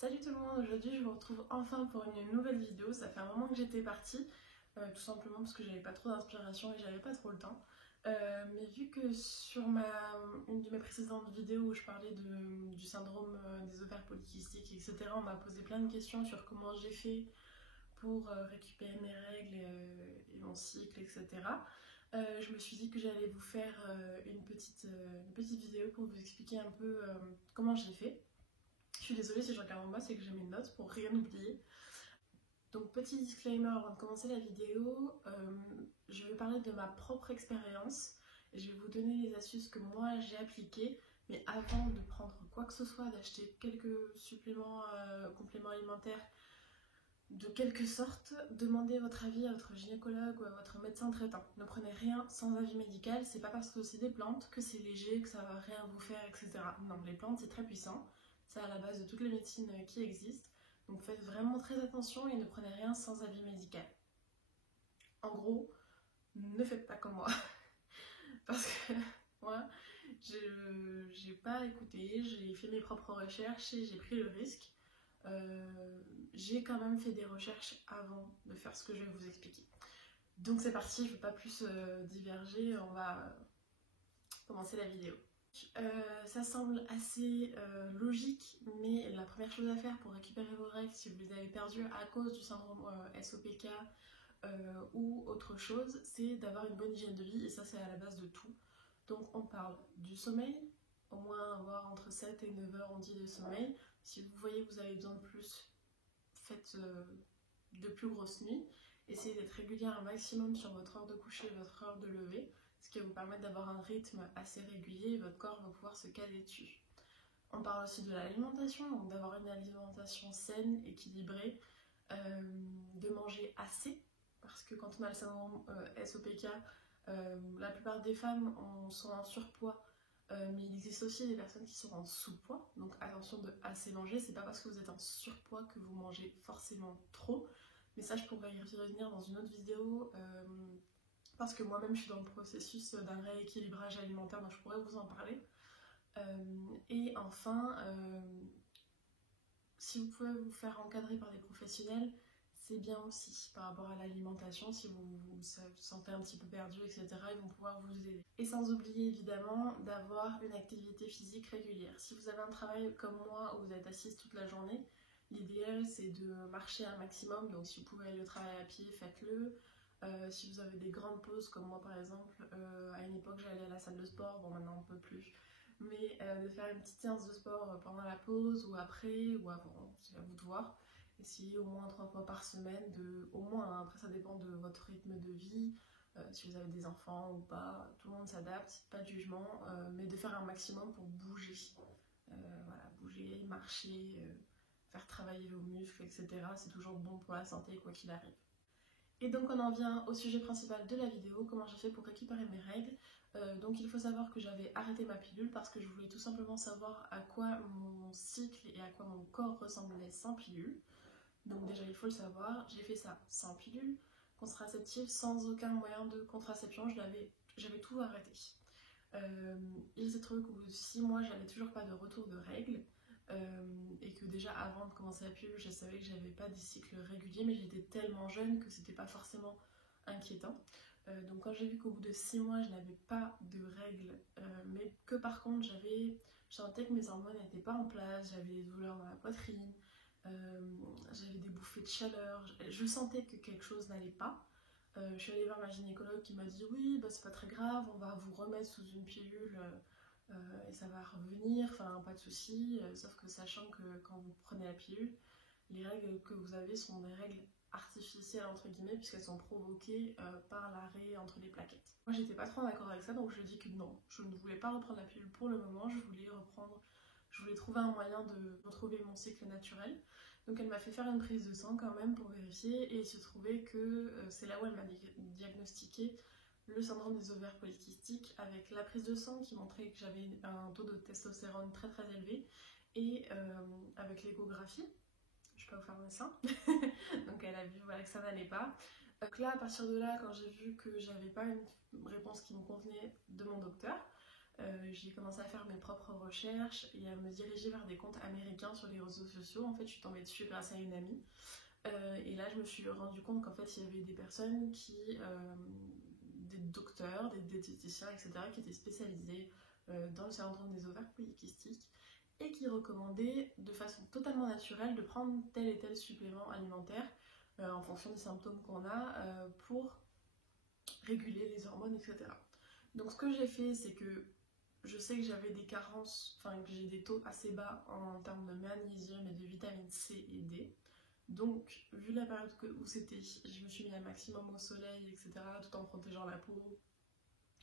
Salut tout le monde, aujourd'hui je vous retrouve enfin pour une nouvelle vidéo. Ça fait un moment que j'étais partie, tout simplement parce que j'avais pas trop d'inspiration et j'avais pas trop le temps. Mais vu que sur une de mes précédentes vidéos où je parlais du syndrome des ovaires polykystiques, etc., on m'a posé plein de questions sur comment j'ai fait pour récupérer mes règles et mon cycle, etc. Je me suis dit que j'allais vous faire une petite vidéo pour vous expliquer un peu comment j'ai fait. Je suis désolée si je regarde en bas, c'est que j'ai mes notes pour rien oublier. Donc petit disclaimer avant de commencer la vidéo, je vais parler de ma propre expérience et je vais vous donner les astuces que moi j'ai appliquées. Mais avant de prendre quoi que ce soit, d'acheter quelques suppléments, compléments alimentaires de quelque sorte, demandez votre avis à votre gynécologue ou à votre médecin traitant. Ne prenez rien sans avis médical, c'est pas parce que c'est des plantes que c'est léger, que ça va rien vous faire, etc. Non, les plantes c'est très puissant, c'est à la base de toutes les médecines qui existent, donc faites vraiment très attention et ne prenez rien sans avis médical. En gros, ne faites pas comme moi, parce que moi, j'ai pas écouté, j'ai fait mes propres recherches et j'ai pris le risque. J'ai quand même fait des recherches avant de faire ce que je vais vous expliquer. Donc c'est parti, je ne veux pas plus diverger, on va commencer la vidéo. Ça semble assez logique, mais la première chose à faire pour récupérer vos règles si vous les avez perdues à cause du syndrome SOPK ou autre chose, c'est d'avoir une bonne hygiène de vie, et ça c'est à la base de tout. Donc on parle du sommeil, au moins avoir entre 7 et 9 heures on dit de sommeil. Si vous voyez que vous avez besoin de plus, faites de plus grosses nuits. Essayez d'être régulier un maximum sur votre heure de coucher et votre heure de lever, ce qui va vous permettre d'avoir un rythme assez régulier et votre corps va pouvoir se caler dessus. On parle aussi de l'alimentation, donc d'avoir une alimentation saine, équilibrée, de manger assez, parce que quand on a le syndrome SOPK, la plupart des femmes sont en surpoids, mais il existe aussi des personnes qui sont en sous-poids, donc attention de assez manger, c'est pas parce que vous êtes en surpoids que vous mangez forcément trop, mais ça je pourrais y revenir dans une autre vidéo, parce que moi-même je suis dans le processus d'un rééquilibrage alimentaire, donc je pourrais vous en parler. Et enfin, si vous pouvez vous faire encadrer par des professionnels, c'est bien aussi par rapport à l'alimentation. Si vous vous sentez un petit peu perdu, etc., ils vont pouvoir vous aider. Et sans oublier évidemment d'avoir une activité physique régulière. Si vous avez un travail comme moi où vous êtes assise toute la journée, l'idéal c'est de marcher un maximum. Donc si vous pouvez aller au travail à pied, faites-le. Si vous avez des grandes pauses comme moi par exemple, à une époque j'allais à la salle de sport, bon maintenant on peut plus, mais de faire une petite séance de sport pendant la pause ou après ou avant, c'est à vous de voir. Essayez au moins 3 fois par semaine, au moins, hein, après ça dépend de votre rythme de vie, si vous avez des enfants ou pas, tout le monde s'adapte, pas de jugement, mais de faire un maximum pour bouger. Voilà, bouger, marcher, faire travailler vos muscles, etc. C'est toujours bon pour la santé quoi qu'il arrive. Et donc on en vient au sujet principal de la vidéo, comment j'ai fait pour récupérer mes règles. Donc il faut savoir que j'avais arrêté ma pilule parce que je voulais tout simplement savoir à quoi mon cycle et à quoi mon corps ressemblait sans pilule. Donc déjà il faut le savoir, j'ai fait ça sans pilule, contraceptif, sans aucun moyen de contraception, j'avais tout arrêté. Il s'est trouvé qu'au bout de 6 mois j'avais toujours pas de retour de règles. Et que déjà avant de commencer la pilule, je savais que j'avais pas des cycles réguliers, mais j'étais tellement jeune que c'était pas forcément inquiétant. Donc quand j'ai vu qu'au bout de 6 mois je n'avais pas de règles, mais que par contre je sentais que mes hormones n'étaient pas en place, j'avais des douleurs dans la poitrine, j'avais des bouffées de chaleur, je sentais que quelque chose n'allait pas. Je suis allée voir ma gynécologue qui m'a dit oui, bah, c'est pas très grave, on va vous remettre sous une pilule et ça va revenir, enfin pas de souci, sauf que sachant que quand vous prenez la pilule, les règles que vous avez sont des règles artificielles entre guillemets puisqu'elles sont provoquées par l'arrêt entre les plaquettes. Moi j'étais pas trop d'accord avec ça, donc je dis que non, je ne voulais pas reprendre la pilule pour le moment, je voulais trouver un moyen de retrouver mon cycle naturel. Donc elle m'a fait faire une prise de sang quand même pour vérifier et il se trouvait que c'est là où elle m'a diagnostiqué le syndrome des ovaires polykystiques avec la prise de sang qui montrait que j'avais un taux de testostérone très très élevé et avec l'échographie, je peux vous faire mes seins, donc elle a vu voilà, que ça n'allait pas. Donc là, à partir de là, quand j'ai vu que j'avais pas une réponse qui me convenait de mon docteur, J'ai commencé à faire mes propres recherches et à me diriger vers des comptes américains sur les réseaux sociaux. En fait, je suis tombée dessus grâce à une amie. Et là, je me suis rendu compte qu'en fait, il y avait des personnes des docteurs, des diététiciens, etc., qui étaient spécialisés dans le syndrome des ovaires polykystiques et qui recommandaient de façon totalement naturelle de prendre tel et tel supplément alimentaire en fonction des symptômes qu'on a pour réguler les hormones, etc. Donc ce que j'ai fait, c'est que je sais que j'avais des carences, enfin que j'ai des taux assez bas en termes de magnésium et de vitamine C et D. Donc, vu la période où c'était, je me suis mis un maximum au soleil, etc., tout en protégeant la peau,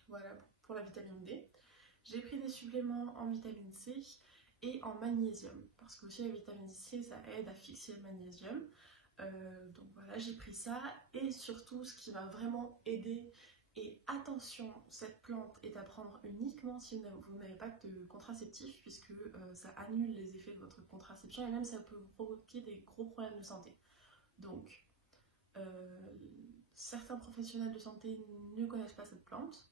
voilà, pour la vitamine D. J'ai pris des suppléments en vitamine C et en magnésium, parce que aussi la vitamine C, ça aide à fixer le magnésium. Donc voilà, j'ai pris ça, et surtout, ce qui m'a vraiment aidé, et attention, cette plante est à prendre uniquement si vous n'avez pas de contraceptif, puisque ça annule les effets de votre contraception, et même ça peut vous provoquer des gros problèmes de santé. Donc, certains professionnels de santé ne connaissent pas cette plante.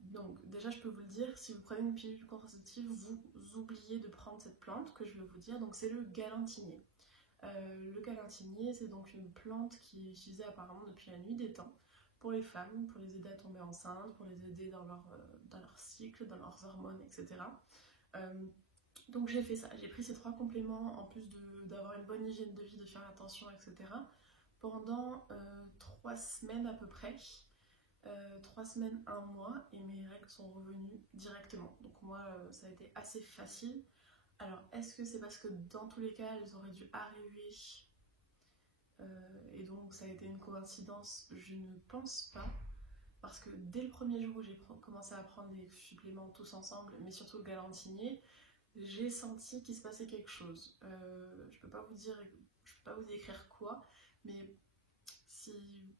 Donc déjà, je peux vous le dire, si vous prenez une pilule contraceptive, vous oubliez de prendre cette plante que je vais vous dire. Donc c'est le galantinier. Le galantinier, c'est donc une plante qui est utilisée apparemment depuis la nuit des temps pour les femmes, pour les aider à tomber enceinte, pour les aider dans leur cycle, dans leurs hormones, etc. Donc j'ai fait ça, j'ai pris ces 3 compléments en plus d'avoir une bonne hygiène de vie, de faire attention, etc. pendant 3 semaines à peu près. 3 semaines, 1 mois, et mes règles sont revenues directement. Donc moi, ça a été assez facile. Alors, est-ce que c'est parce que dans tous les cas, elles auraient dû arriver et donc ça a été une coïncidence? Je ne pense pas. Parce que dès le premier jour où j'ai commencé à prendre des suppléments tous ensemble, mais surtout le galantinier, j'ai senti qu'il se passait quelque chose. Je peux pas vous dire, je peux pas vous décrire quoi, mais si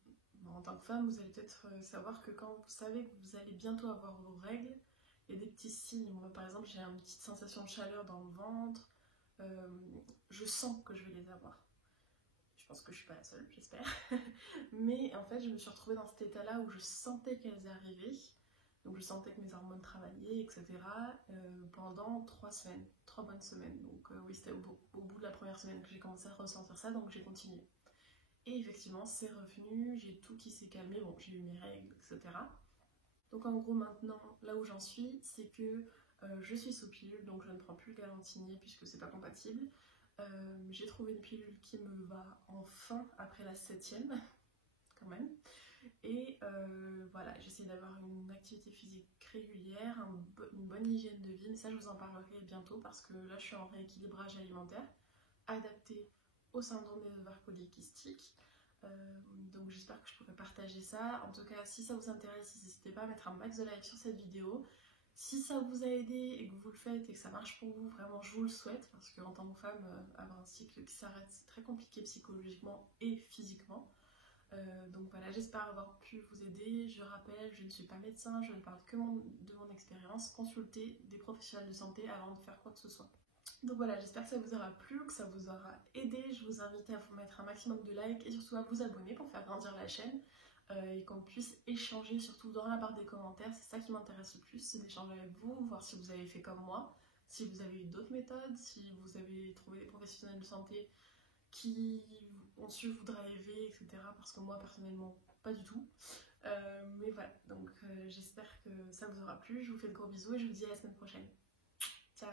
en tant que femme, vous allez peut-être savoir que quand vous savez que vous allez bientôt avoir vos règles, il y a des petits signes. Moi, par exemple, j'ai une petite sensation de chaleur dans le ventre. Je sens que je vais les avoir. Je pense que je suis pas la seule, j'espère. Mais en fait, je me suis retrouvée dans cet état-là où je sentais qu'elles arrivaient. Donc je sentais que mes hormones travaillaient, etc. Pendant 3 semaines, 3 bonnes semaines. Donc oui, c'était au bout de la première semaine que j'ai commencé à ressentir ça, donc j'ai continué. Et effectivement, c'est revenu, j'ai tout qui s'est calmé, bon, j'ai eu mes règles, etc. Donc en gros, maintenant, là où j'en suis, c'est que je suis sous pilule, donc je ne prends plus le galantinier puisque c'est pas compatible. J'ai trouvé une pilule qui me va enfin après la 7e, quand même. Et voilà, j'essaie d'avoir une activité physique régulière, une bonne hygiène de vie, mais ça je vous en parlerai bientôt parce que là je suis en rééquilibrage alimentaire adapté au syndrome des ovaires polykystiques. Donc j'espère que je pourrai partager ça. En tout cas, si ça vous intéresse, n'hésitez pas à mettre un max de like sur cette vidéo. Si ça vous a aidé et que vous le faites et que ça marche pour vous, vraiment je vous le souhaite, parce qu'en tant que femme, avoir un cycle qui s'arrête, c'est très compliqué psychologiquement et physiquement. Donc voilà, j'espère avoir pu vous aider. Je rappelle, je ne suis pas médecin, je ne parle que de mon expérience. Consultez des professionnels de santé avant de faire quoi que ce soit. Donc voilà, j'espère que ça vous aura plu, que ça vous aura aidé. Je vous invite à vous mettre un maximum de likes et surtout à vous abonner pour faire grandir la chaîne et qu'on puisse échanger surtout dans la barre des commentaires. C'est ça qui m'intéresse le plus, c'est d'échanger avec vous, voir si vous avez fait comme moi, si vous avez eu d'autres méthodes, si vous avez trouvé des professionnels de santé qui ont su vous driver, etc. Parce que moi personnellement, pas du tout. Mais voilà, donc j'espère que ça vous aura plu. Je vous fais de gros bisous et je vous dis à la semaine prochaine. Ciao!